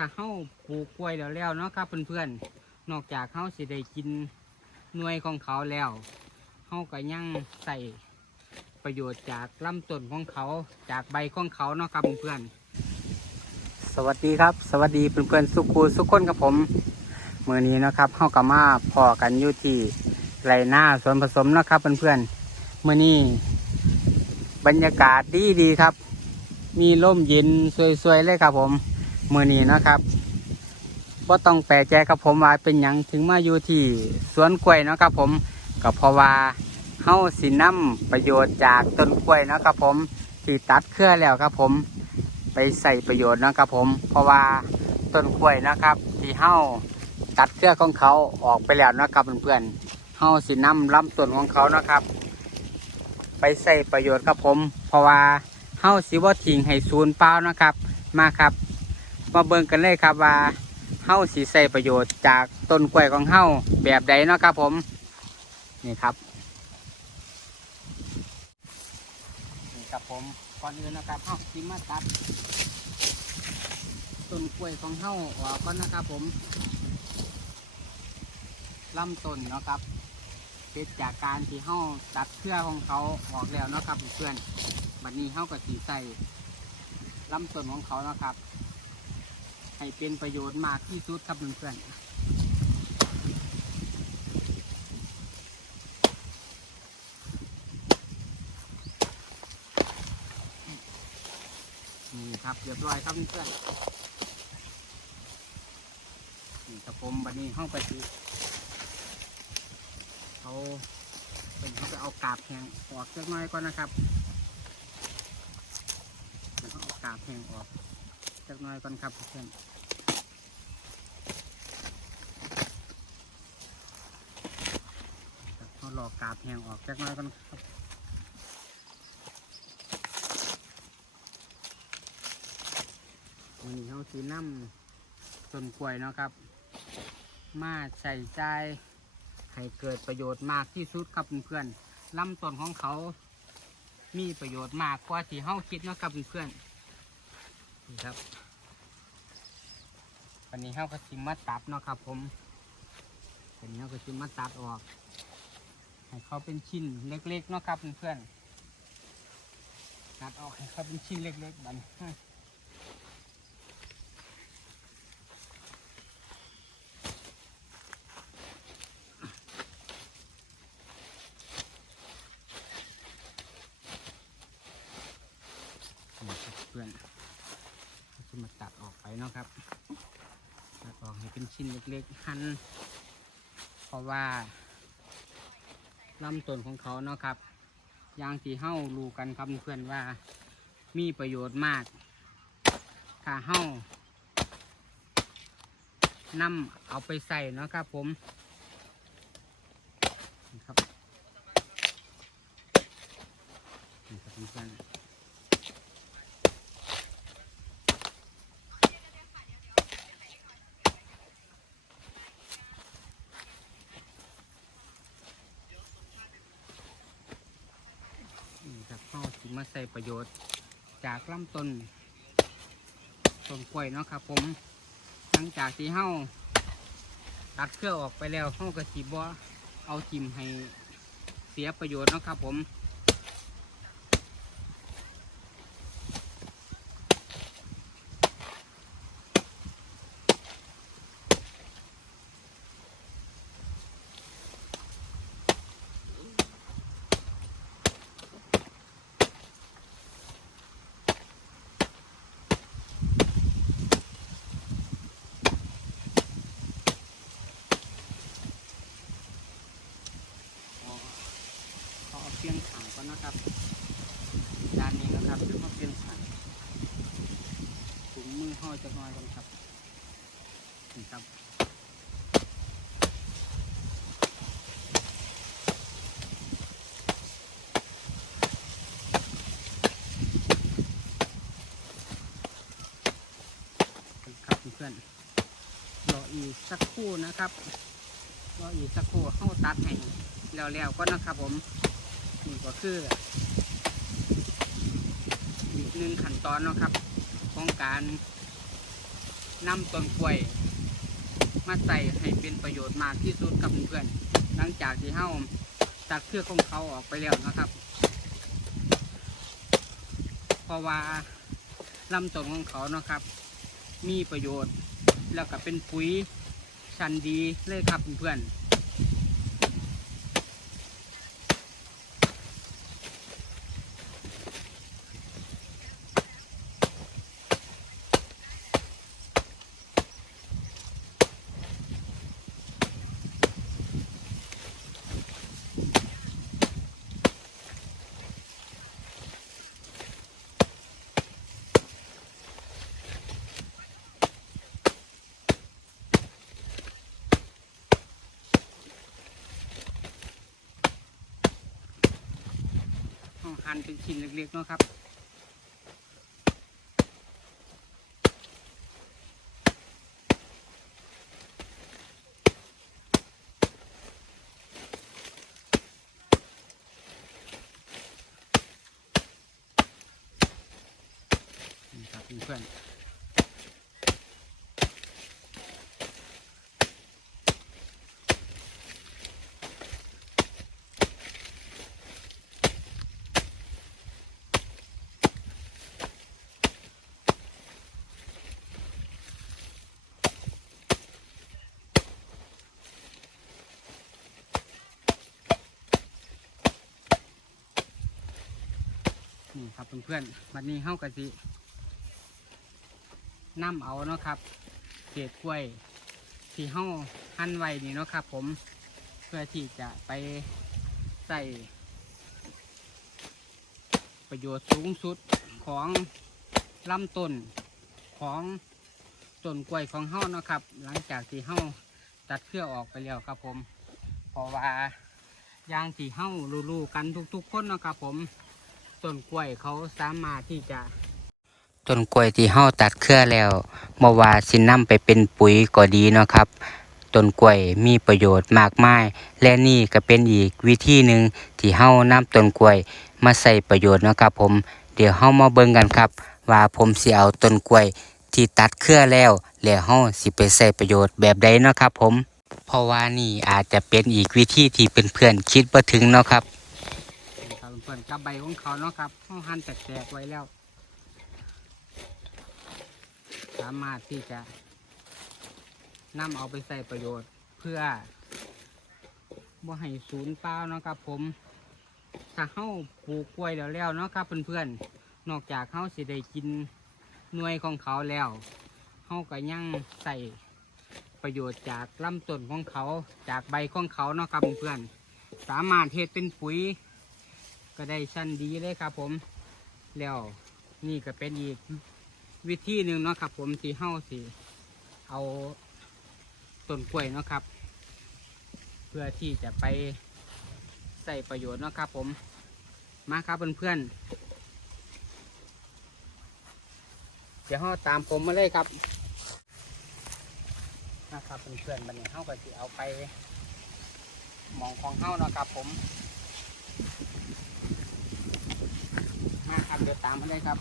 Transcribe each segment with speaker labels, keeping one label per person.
Speaker 1: ถ้าเฮาปลูกกล้วยแล้วแล้วเนาะครับเพื่อนๆ นอกจากเฮาสิได้กินหน่วยของเขาแล้วเฮาก็ยังใส่ประโยชน์จากลำต้นของเขาจากใบของเขาเนาะครับเพื่อนๆ สวัสดีครับ สวัสดีเพื่อนๆสุขูสุขคนกับผมมือนี้นะครับเฮาก็มาพอกันอยู่ที่ไรหน้าสวนผสมเนาะครับเพื่อนๆมือนี้บรรยากาศดีดีครับ มีร่มเย็นสวยๆเลยครับผม มือนี้นะครับว่าต้องแปลใจกับผมว่าเป็นหยังถึงมาอยู่ที่สวนกล้วยนะครับผมก็เพราะว่าเฮาสินำประโยชน์จากต้นกล้วยนะครับผมที่ตัดเครือแล้วครับผมไปใส่ประโยชน์นะครับผม เพราะว่าต้นกล้วยนะครับ ที่เฮาตัดเครือของเขาออกไปแล้วนะครับเพื่อนๆเฮาสินำลำต้นของเขานะครับ ไปใส่ประโยชน์ครับผม เพราะว่าเฮาสิว่าทิ้งให้ศูนย์เปล่านะครับ มาครับ มาเบิ่งกันเลยครับว่าเฮาสิใส่ประโยชน์จากต้นกล้วยของเฮาแบบใดเนาะครับผมนี่ครับนี่ครับผมก่อนอื่นนะครับเฮาสิมาตัดต้นกล้วยของเฮาออกก่อนนะครับผมลำต้นเนาะครับเกิดจากการที่เฮาตัดเครือของเขาออกแล้วเนาะครับเพื่อนบัดนี้เฮาก็สีใส่ลำต้นของเขาเนาะครับ ให้เป็นประโยชน์มากที่สุดครับเพื่อนๆนี่ครับเรียบร้อยครับเพื่อนๆนี่ครับผมบัดนี้ห้องไปสีเขาเป็นเขาไปเอากาบแห้งออกสักน้อยก่อนนะครับเดี๋ยวเขาเอากาบแห้งออก สักหน้อยก่อนครับเพื่อนครับเขาหลอกกาบแหงออกจากหน้อยกันครับวันนี้เขาสีน้ำต้นกล้วยเนาะครับ มาใส่ใจให้เกิดประโยชน์มากที่สุดครับเพื่อนๆลำต้นของเขามีประโยชน์มากกว่าที่เฮาคิดเนาะครับเพื่อนๆ นี่ครับวันนี้เฮาก็ชิมมาตับเนาะครับ ผมวันนี้เฮาก็ชิมมาตับออกให้เขาเป็นชิ้นเล็กๆเนาะครับเพื่อนๆตัดออกให้เขาเป็นชิ้นเล็กๆบันครับเพื่อนเราจะมาตัดออกไปเนาะครับ ตัดออกให้ เล็กๆ หัน เพราะว่าลำต้นของเขาเนาะครับอย่างที่เฮ้ารู้กันครับเพื่อนว่ามีประโยชน์มากถ้าเฮ้านำเอาไปใส่เนาะครับผมนี่ครับนี่ครับเพื่อนนี่ มาใส่ประโยชน์ จากลำต้นต้นกล้วยเนาะครับ ผมหลังจากที่เฮาตัดเครือออกไปแล้วเฮากระสีบ่เอาจิ้มให้เสียประโยชน์เนาะครับผม เอาเปลี่ยนถังก่อนนะครับด้านนี้นะครับเดี๋ยวเขาเปลี่ยนถังถุงมือห่อยจะน้อยก่อนครับนี่ครับครับเพื่อนรออีกสักครู่นะครับรออีกสักครู่เข้าตัดให้แล้วๆก็นะครับผม นี่ก็คืออีกหนึ่งขั้นตอนนะครับ ของการนำต้นกล้วย มาใส่ให้เป็นประโยชน์มากที่สุดกับเพื่อนหลังจากที่เฮาตัดเครือของเขาออกไปแล้วนะครับเพราะว่าลำต้นของเขานะครับ มีประโยชน์แล้วก็เป็นปุ๋ยชั้นดีเลยครับเพื่อนๆ เป็นชิ้นเล็กๆเนาะครับนี่ครับเพื่อนๆ นี่ครับเพื่อนๆวันนี้เฮากะสินํเอาเนาะครับเศษกล้วยที่เฮาหั่นไว้นี่เนาะครับ ผมเพื่อที่จะไปใส่ประโยชน์สูงสุดของลำต้นของต้นกล้วยของเฮาเนาะครับ หลังจากที่เฮาตัดเครือออกไปแล้วครับผมเพราะว่าอย่างที่เฮารู้ๆกันทุกๆคนเนาะครับผม ต้นกล้วยเขาสามารถที่จะ ต้นกล้วยที่เฮาตัดเครือแล้วบ่อว่าสินำไปเป็นปุ๋ยก็ดีเนาะครับต้นกล้วยมีประโยชน์มากมาย และนี่ก็เป็นอีกวิธีหนึ่งที่เฮานำต้นกล้วยมาใส่ประโยชน์เนาะครับ ผม เดี๋ยวเฮามาเบิ่งกันครับ ว่าผมสิเอาต้นกล้วยที่ตัดเครือแล้วแล้วเฮาสิไปใส่ประโยชน์แบบใดเนาะครับ ผม เพราะว่านี่อาจจะเป็นอีกวิธีที่เพื่อนๆคิดบ่ถึงเนาะครับ ครับเพื่อนกับใบของเขาเนาะครับเฮาหั่นแตกๆไว้แล้ว สามารถที่จะนำเอาไปใส่ประโยชน์เพื่อบ่ให้ศูนย์เปล่าเนาะครับผม ถ้าเฮาปลูกกล้วยแล้วแล้วเนาะครับเพื่อนๆ นอกจากเฮาสิได้กินหน่วยของเขาแล้วเฮาก็ยังใส่ประโยชน์จากลำต้นของเขาจากใบของเขาเนาะครับเพื่อนๆสามารถเฮ็ดเป็นปุ๋ย ก็ได้ชั้นดีเลยครับ ผมแล้วนี่ก็เป็นอีกวิธีหนึ่งเนาะครับ ผมที่เฮาสิเอาต้นกล้วยเนาะครับ เพื่อที่จะไปใส่ประโยชน์เนาะครับ ผมมาครับเพื่อนๆเดี๋ยวเฮาตามผมมาเลยครับนะครับเพื่อนๆบันนี้เฮาก็สิเอาไปหมองของเฮาเนาะครับ ผมมาครับ เดี๋ยวตามมาเลยครับ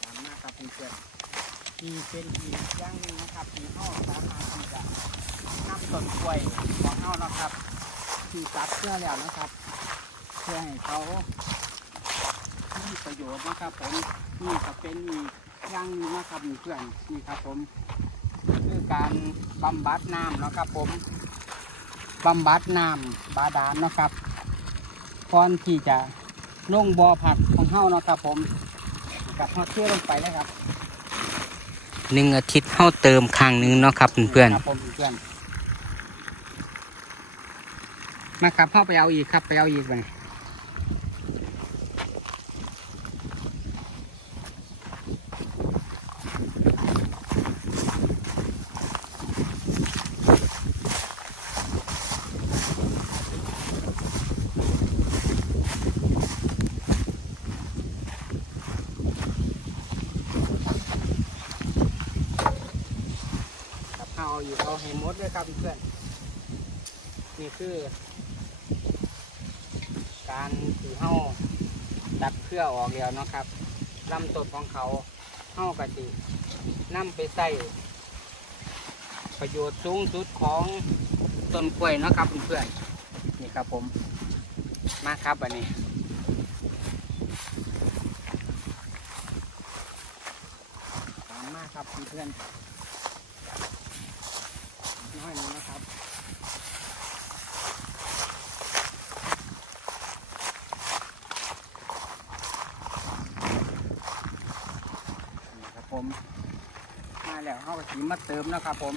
Speaker 1: สามมาครับเพื่อนๆที่เป็นอีกอย่างหนึงนะครับที่เฮาสามารถที่จะนำต้นกล้วยของเฮานะครับที่ตัดเพื่อแล้วนะครับ เพื่อให้เขามีประโยชน์นะครับผมนี่ก็เป็นอีกอย่างหนึงนะครับเพื่อนๆนี่ครับผมคือการบำบัดน้ำนะครับผมบำบัดน้ำบาดาลนะครับ ก่อนที่จะลงบ่อผักของเฮาเนาะครับผมกับทอดเชื่อลงไปเลยครับหนึ่งอาทิตย์เข้าเติมครั้งหนึ่งเนาะครับเพื่อนครับผมเพื่อนมาครับเข้าไปเอาอีกครับไปเอาอีกไป อาอีกเอาให้หมดเลยครับเพื่อนนี่คือ การถือเข้าตัดเครือออกแล้วนะครับลำต้นของเขาเฮากะสินำไปใส่ประโยชน์สูงสุดของต้นกล้วยนะครับเพื่อนๆนี่ครับผมมาครับอันนี้ตามมาครับเพื่อนๆ น้อยหนึงนะครับ นี่ครับผม มาแล้วเข้าสีมาเติมนะครับผม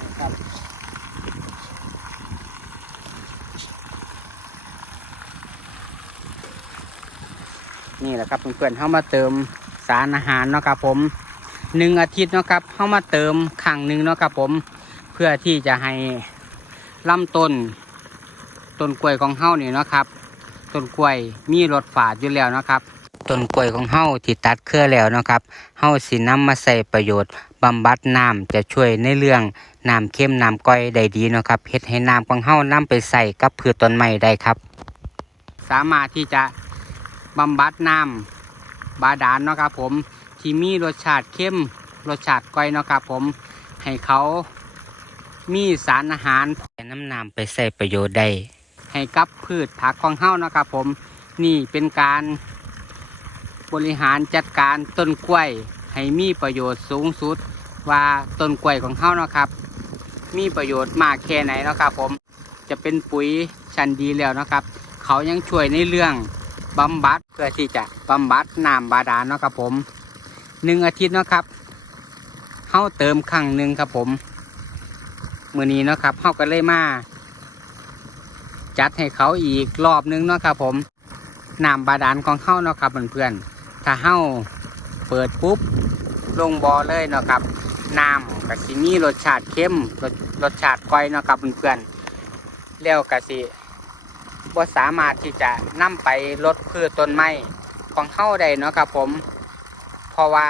Speaker 1: นี่ครับนี่แหละครับเพื่อนๆเข้ามาเติมสารอาหารเนาะครับผม หนึ่งอาทิตย์นะครับเข้ามาเติมครั้งหนึ่งนะครับผมเพื่อที่จะให้ลำต้นต้นกล้วยของเฮานี่นะครับต้นกล้วยมีรสฝาดอยู่แล้วนะครับต้นกล้วยของเฮาที่ตัดเครือแล้วนะครับเฮาสินำมาใส่ประโยชน์บำบัดน้ำจะช่วยในเรื่องน้ำเข้มน้ำก้อยได้ดีนะครับเฮ็ดให้น้ำของเฮานำไปใส่กับพืชต้นไม้ได้ครับ สามารถที่จะบำบัดน้ำบาดาลเนะครับผม ที่มีรสชาติเข้มรสชาติก้อยเนาะครับผมให้เขามีสารอาหารน้ำน้ำไปใส่ประโยชน์ได้ให้กับพืชผักของเฮาเนาะครับผมนี่เป็นการบริหารจัดการต้นกล้วย ให้มีประโยชน์สูงสุดว่าต้นกล้วยของเฮาเนาะครับ มีประโยชน์มากแค่ไหนเนาะครับผมจะเป็นปุ๋ยชั้นดีแล้วเนาะครับ เขายังช่วยในเรื่องบำบัดเพื่อที่จะบำบัดน้ำบาดาลเนาะครับผม หนึ่งอาทิตย์เนาะครับเฮาเติมครั้งหนึ่งครับผมมือนี้เนาะครับเฮาก็เลยมา จัดให้เขาอีกรอบนึงเนาะครับผมน้ำบาดาลของเขาเนาะครับเพื่อนๆถ้าเฮาเปิดปุ๊บลงบอเลยเนาะครับน้ำกะสิมีรสชาติเข้มรสรสชาติก้อยเนาะครับเพื่อนๆแล้วกะสิบ่สามารถที่จะนำไปลดพืชต้นไม้ของเฮาได้เนาะครับผม เพราะว่า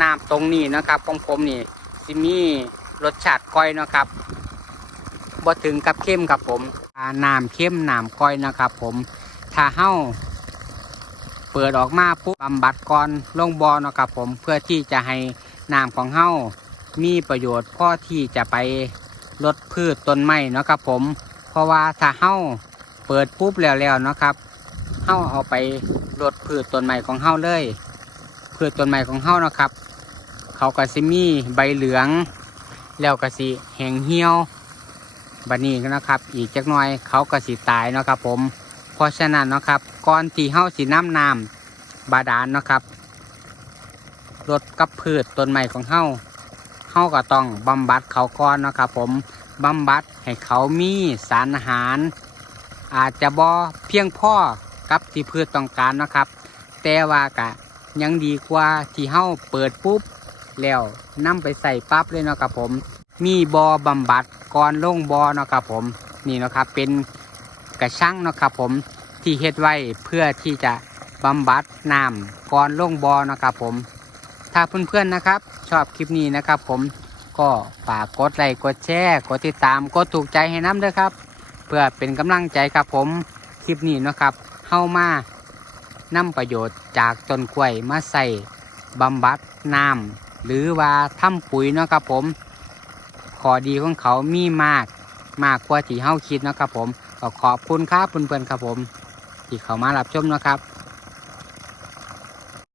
Speaker 1: น้ำตรงนี้นะครับของผมนี่สิมีรสชาติก้อยนะครับบ่ถึงกับเข้มครับผมน้ำเข้มน้ำก้อยนะครับ ผมถ้าเฮ้าเปิดออกมาปุ๊บบำบัดก่อนลงบอนะครับ ผมเพื่อที่จะให้น้ำของเฮ้ามีประโยชน์พ่อที่จะไปลดพืชต้นไม้นะครับ ผม เพราะว่าถ้าเฮ้าเปิดปุ๊บแล้วๆนะครับเฮ้าเอาไปลดพืชต้นไม้ของเฮ้าเลย พืชต้นไม้ของเฮ้านะครับ เขาก็สิมีใบเหลือง แล้วก็สิแห้งเหี่ยวบัดนี้นะครับ อีกจักหน่อยเขาก็สิตายนะครับ ผม เพราะฉะนั้นนะครับก่อนที่เฮาสิน้ำน้ำบาดาลนะครับลดกับพืชต้นใหม่ของเฮาเฮาก็ต้องบำบัดเขาก่อนนะครับ ผมบำบัดให้เขามีสารอาหาร อาจจะบ่เพียงพอกับที่พืชต้องการนะครับ แต่ว่ากะ ยังดีกว่าที่เฮาเปิดปุ๊บ แล้วนำไปใส่ปั๊บเลยเนาะครับผม มีบอบำบัดก่อนลงบอเนาะครับผมนี่เนาะครับเป็นกระชังเนาะครับผมที่เฮ็ดไว้เพื่อที่จะบำบัดน้ำก่อนลงบอเนาะครับผม ถ้าเพื่อนๆนะครับ ชอบคลิปนี้นะครับผมก็ฝากกดไลค์กดแชร์กดติดตามกดถูกใจให้น้ำด้วยครับ เพื่อเป็นกำลังใจครับผมคลิปนี้นะครับเข้ามา นำประโยชน์จากต้นกล้วยมาใส่บำบัดน้ำหรือว่าทำปุ๋ยเนาะครับผมขอดีของเขามีมาก มากกว่าที่เฮาคิดเนาะครับผมก็ขอบคุณครับเพื่อนๆครับผม ที่เขามารับชมเนาะครับ